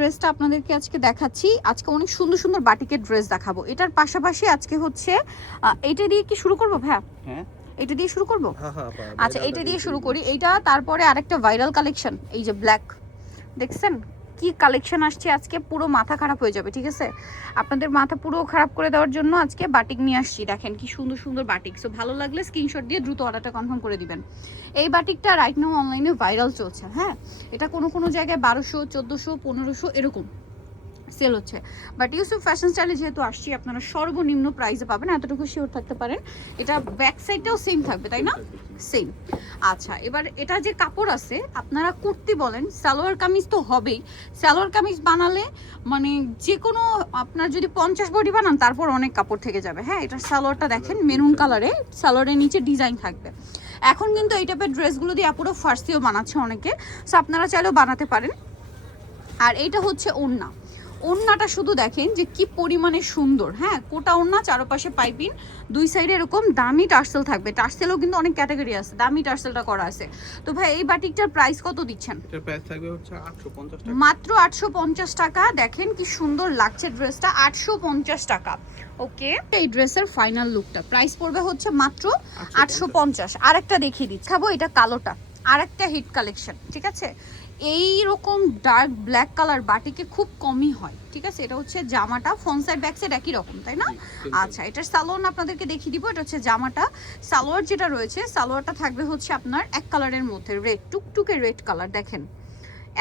ড্রেসটা আপনাদেরকে আজকে দেখাচ্ছি। আজকে অনেক সুন্দর সুন্দর বাটিকের ড্রেস দেখাবো। এটার পাশাপাশি আজকে হচ্ছে এটা দিয়ে কি শুরু করবো ভাইয়া? হ্যাঁ, এটা দিয়ে শুরু করবো। আচ্ছা, ভাইরালটা এটা দিয়ে দিয়ে শুরু শুরু করি। এইটা তারপরে আরেকটা ভাইরাল কালেকশন, এই যে ব্ল্যাক, দেখছেন কি কালেকশন আসছে আজকে, পুরো মাথা খারাপ হয়ে যাবে। ঠিক আছে, আপনাদের মাথা পুরো খারাপ করে দেওয়ার জন্য আজকে বাটিক নিয়ে আসছি। দেখেন কি সুন্দর সুন্দর বাটিক। সো ভালো লাগলে স্ক্রিনশট দিয়ে দ্রুত অর্ডারটা কনফার্ম করে দিবেন। এই বাটিকটা রাইট নাও অনলাইনে ভাইরাল চলছে। হ্যাঁ, এটা কোনো কোনো জায়গায় 1200, 1400, 1500 এরকম সেল হচ্ছে, বাট ইউসুফ ফ্যাশন স্টাইলে যেহেতু আসছি আপনারা সর্বনিম্ন প্রাইসে পাবেন, এতটুকু শিওর থাকতে পারেন। এটা ব্যাক সাইডটাও সেম থাকবে, তাই না? সেম। আচ্ছা, এবার এটা যে কাপড় আছে, আপনারা কুর্তি বলেন, সালোয়ার কামিজ তো হবেই। সালোয়ার কামিজ বানালে মানে যে কোনো, আপনার যদি 50 বডি বানান তারপর অনেক কাপড় থেকে যাবে। হ্যাঁ, এটার সালোয়ারটা দেখেন মেরুন কালারে, সালোয়ারের নিচে ডিজাইন থাকবে। এখন কিন্তু এই টাইপের ড্রেসগুলো দিয়ে পুরো ফার্সিও বানাচ্ছে অনেকে, সো আপনারা চাইলেও বানাতে পারেন। আর এইটা হচ্ছে ওড়না। ওড়নাটা শুধু দেখেন যে কি পরিমাণে সুন্দর। হ্যাঁ, কোটা ওড়না, চারপাশে পাইপিং, দুই সাইডে এরকম দামি টার্সেল থাকবে। টার্সেলও কিন্তু অনেক ক্যাটাগরি আছে, দামি টার্সেলটা করা আছে। তো ভাই এই বাটিকটার প্রাইস কত দিচ্ছেন? এটার প্রাইস থাকবে হচ্ছে 850 টাকা, মাত্র 850 টাকা। দেখেন কি সুন্দর লাগছে ড্রেসটা, 850 টাকা। ওকে, এই ড্রেসের ফাইনাল লুকটা প্রাইস পড়বে হচ্ছে মাত্র 850। আরেকটা দেখিয়ে দিচ্ছি, খাবো এটা কালোটা, আরেকটা হিট কালেকশন। ঠিক আছে, এই রকম ডার্ক ব্ল্যাক কালার বাটিকে খুব কমই হয়। ঠিক আছে, এটা হচ্ছে জামাটা, ফ্রন্ট সাইড ব্যাক সাইড একই রকম, তাই না? আচ্ছা, এটার সালোয়ার আপনাদেরকে দেখিয়ে দিব। এটা হচ্ছে জামাটা। সালোয়ার যেটা রয়েছে, সালোয়ারটা থাকবে হচ্ছে আপনার এক কালারের মধ্যে, রেড, টুকটুকে রেড কালার। দেখেন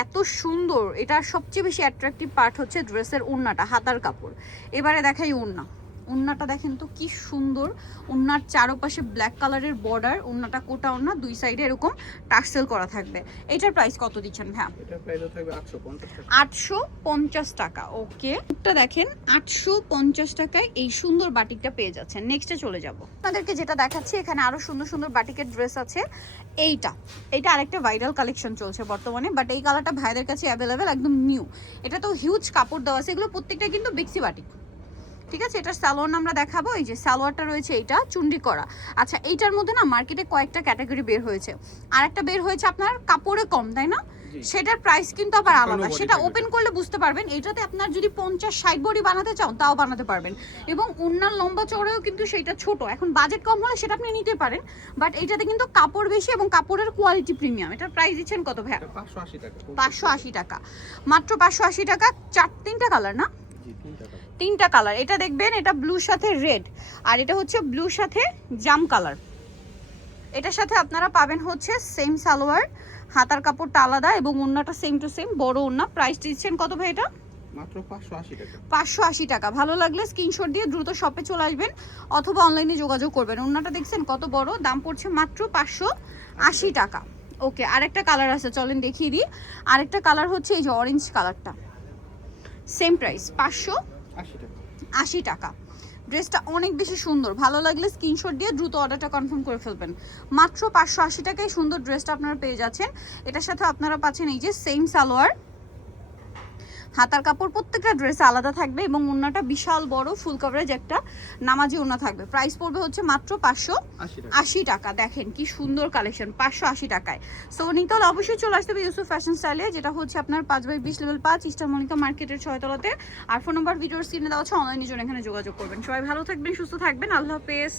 এত সুন্দর। এটার সবচেয়ে বেশি অ্যাট্রাকটিভ পার্ট হচ্ছে ড্রেসের ওড়নাটা, হাতার কাপড়। এবারে দেখাই ওড়না। ওড়নাটা দেখেন তো কি সুন্দর। ওড়নার চারপাশে ব্ল্যাক কালারের বর্ডার, ওড়নাটা কোটা ওড়না, দুই সাইডে এরকম টার্সেল করা থাকবে। এটার প্রাইস কত দিচ্ছেন ভাইয়া? এটার প্রাইস থাকবে 850 টাকা। 850 টাকা। ওকে, এটা দেখেন 850 টাকায় এই সুন্দর বাটিকটা পেয়ে যাচ্ছেন। নেক্সটে চলে যাব। আপনাদেরকে যেটা দেখাচ্ছি, এখানে আরো সুন্দর সুন্দর বাটিকের ড্রেস আছে। এইটা আরেকটা ভাইরাল কালেকশন চলছে বর্তমানে, বাট এই কালারটা ভাইদের কাছে অ্যাভেলেবেল, একদম নিউ। এটা তো হিউজ কাপড় দেওয়া আছে, এগুলো প্রত্যেকটা কিন্তু বেক্সি বাটিক। ঠিক আছে, এটার সালোয়ার আমরা দেখাবো। এই যে সালোয়ারটা রয়েছে, এইটা চুন্ডি করা। আচ্ছা, এইটার মধ্যে না মার্কেটে কয়েকটা ক্যাটাগরি বের হয়েছে। আর একটা বের হয়েছে আপনার কাপড়ে কম, তাই না? সেটার প্রাইস কিন্তু আবার আলাদা, সেটা ওপেন করলে বুঝতে পারবেন। এটাতে আপনার যদি 50-60 বডি বানাতে চান তাও বানাতে পারবেন, এবং অন্যান্য লম্বা চড়াও কিন্তু সেটা ছোট। এখন বাজেট কম হলে সেটা আপনি নিতে পারেন, বাট এইটাতে কিন্তু কাপড় বেশি এবং কাপড়ের কোয়ালিটি প্রিমিয়াম। এটার প্রাইস দিচ্ছেন কত ভাইয়া? 580 টাকা। 580 টাকা, মাত্র 580 টাকা। তিনটা কালার না? তিনটা কালার। এটা দেখবেন, এটা ব্লুর সাথে রেড, আর এটা হচ্ছে ব্লুর সাথে জাম কালার। এটার সাথে আপনারা পাবেন হচ্ছে সেম সালোয়ার, হাতার কাপড়টা আলাদা এবং ওড়নাটা সেম টু সেম, বড় ওড়না। প্রাইস দিচ্ছেন কত ভাই এটা? মাত্র 580 টাকা। 580 টাকা। ভালো লাগলে স্ক্রিনশট দিয়ে দ্রুত শপে চলে আসবেন অথবা অনলাইনে যোগাযোগ করবেন। ওড়নাটা দেখছেন কত বড়, দাম পড়ছে মাত্র 580 টাকা। ওকে, আরেকটা কালার আছে, চলেন দেখিয়ে দিই। আরেকটা কালার হচ্ছে এই যে অরেঞ্জ কালারটা, সেম প্রাইস 580 টাকা। ড্রেসটা অনেক বেশি সুন্দর, ভালো লাগলে স্ক্রিনশট দিয়ে দ্রুত অর্ডারটা কনফার্ম করে ফেলবেন। মাত্র 580 টাকায় সুন্দর ড্রেসটা আপনারা পেয়ে যাচ্ছেন। এটার সাথে আপনারা পাচ্ছেন এই যে সেম সালোয়ার, হাতার কাপড় প্রত্যেকটা ড্রেস আলাদা থাকবে এবং ওড়নাটা বিশাল বড় ফুল কভারেজ একটা নামাজি ওড়না থাকবে। প্রাইস পড়বে হচ্ছে মাত্র 580 টাকা। দেখেন কি সুন্দর কালেকশন, 580 টাকায়। সো নিতে হলে অবশ্যই চলে আসতে হবে ইউসুফ ফ্যাশন স্টাইলে, যেটা হচ্ছে আপনার 5/20 লেভেল 5 ইস্টার মনিকা মার্কেটের 6 তলাতে। আর ফোন নাম্বার ভিডিওর স্ক্রিনে দেওয়া আছে, অনলাইনে জন্য এখানে যোগাযোগ করবেন। সবাই ভালো থাকবেন, সুস্থ থাকবেন, আল্লাহ হাফেজ।